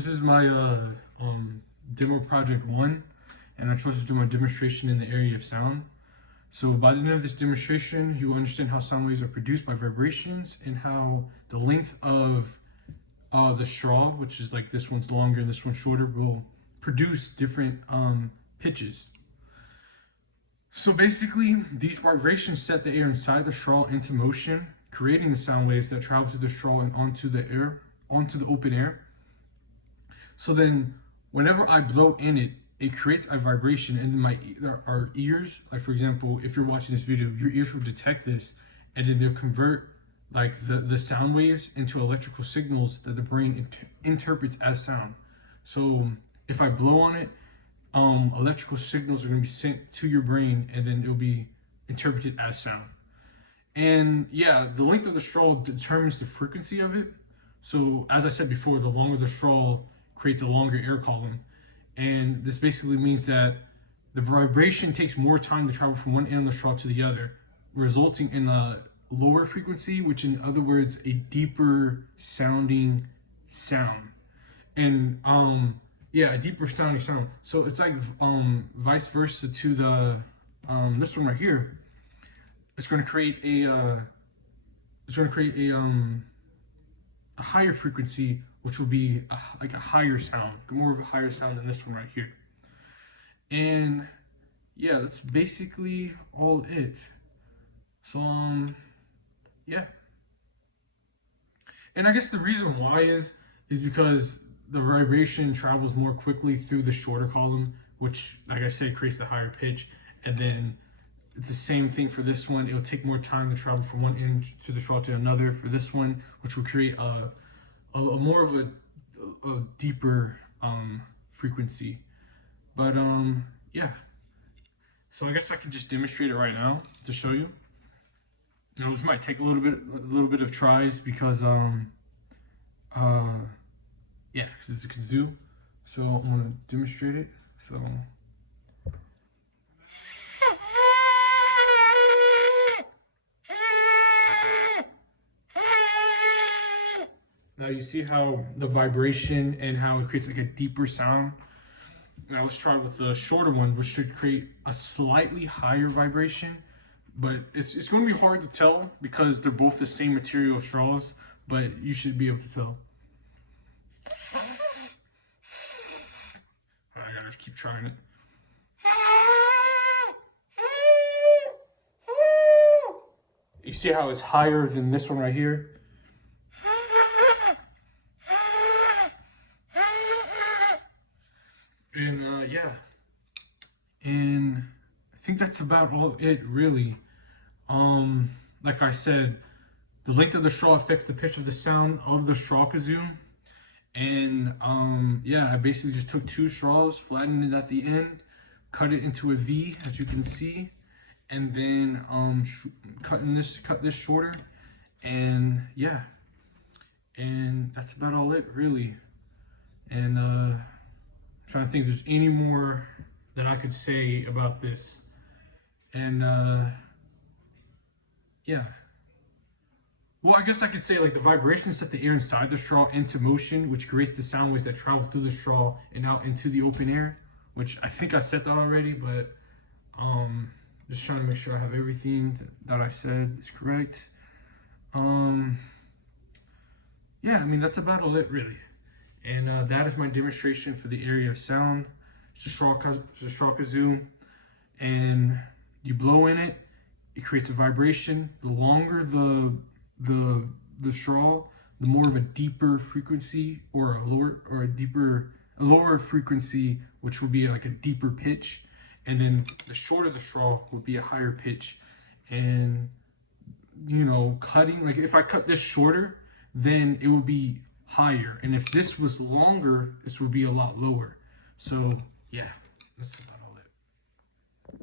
This is my demo project 1, and I chose to do my demonstration in the area of sound. So by the end of this demonstration, you will understand how sound waves are produced by vibrations and how the length of the straw, which is like this one's longer, this one's shorter, will produce different pitches. So basically, these vibrations set the air inside the straw into motion, creating the sound waves that travel through the straw and onto the open air. So then, whenever I blow in it, it creates a vibration, and our ears, like for example, if you're watching this video, your ears will detect this, and then they'll convert like the sound waves into electrical signals that the brain interprets as sound. So if I blow on it, electrical signals are going to be sent to your brain, and then it'll be interpreted as sound. And yeah, the length of the straw determines the frequency of it. So as I said before, the longer the straw creates a longer air column. And this basically means that the vibration takes more time to travel from one end of the straw to the other, resulting in a lower frequency, which in other words, a deeper sounding sound. And yeah, a deeper sounding sound. So it's like vice versa to the this one right here. It's going to create a a higher frequency, which will be like a higher sound, more of a higher sound than this one right here. And yeah, that's basically all it. So yeah. And I guess the reason why is because the vibration travels more quickly through the shorter column, which, like I said, creates the higher pitch. And then it's the same thing for this one. It'll take more time to travel from one end to the straw to another for this one, which will create a more of a deeper frequency. But yeah. So I guess I can just demonstrate it right now to show you. You know, this might take a little bit of tries because yeah, because it's a kazoo. So I want to demonstrate it. So now you see how the vibration and how it creates like a deeper sound. Now let's try with the shorter one, which should create a slightly higher vibration, but it's going to be hard to tell because they're both the same material of straws, but you should be able to tell. I gotta keep trying it. You see how it's higher than this one right here? And yeah, and I think that's about all it really. Like I said, the length of the straw affects the pitch of the sound of the straw kazoo. And yeah, I basically just took 2 straws, flattened it at the end, cut it into a V, as you can see, and then cut this shorter, and yeah, and that's about all it really. And trying to think if there's any more that I could say about this. And yeah. Well, I guess I could say like the vibrations set the air inside the straw into motion, which creates the sound waves that travel through the straw and out into the open air, which I think I said that already, but just trying to make sure I have everything that I said is correct. Yeah, I mean, that's about all it really. And that is my demonstration for the area of sound. It's a straw kazoo, and you blow in it, it creates a vibration. The longer the straw, the more of a deeper frequency, or a lower frequency, which would be like a deeper pitch, and then the shorter the straw would be a higher pitch. And you know, cutting, like if I cut this shorter, then it would be higher, and if this was longer, this would be a lot lower. So yeah, that's about it.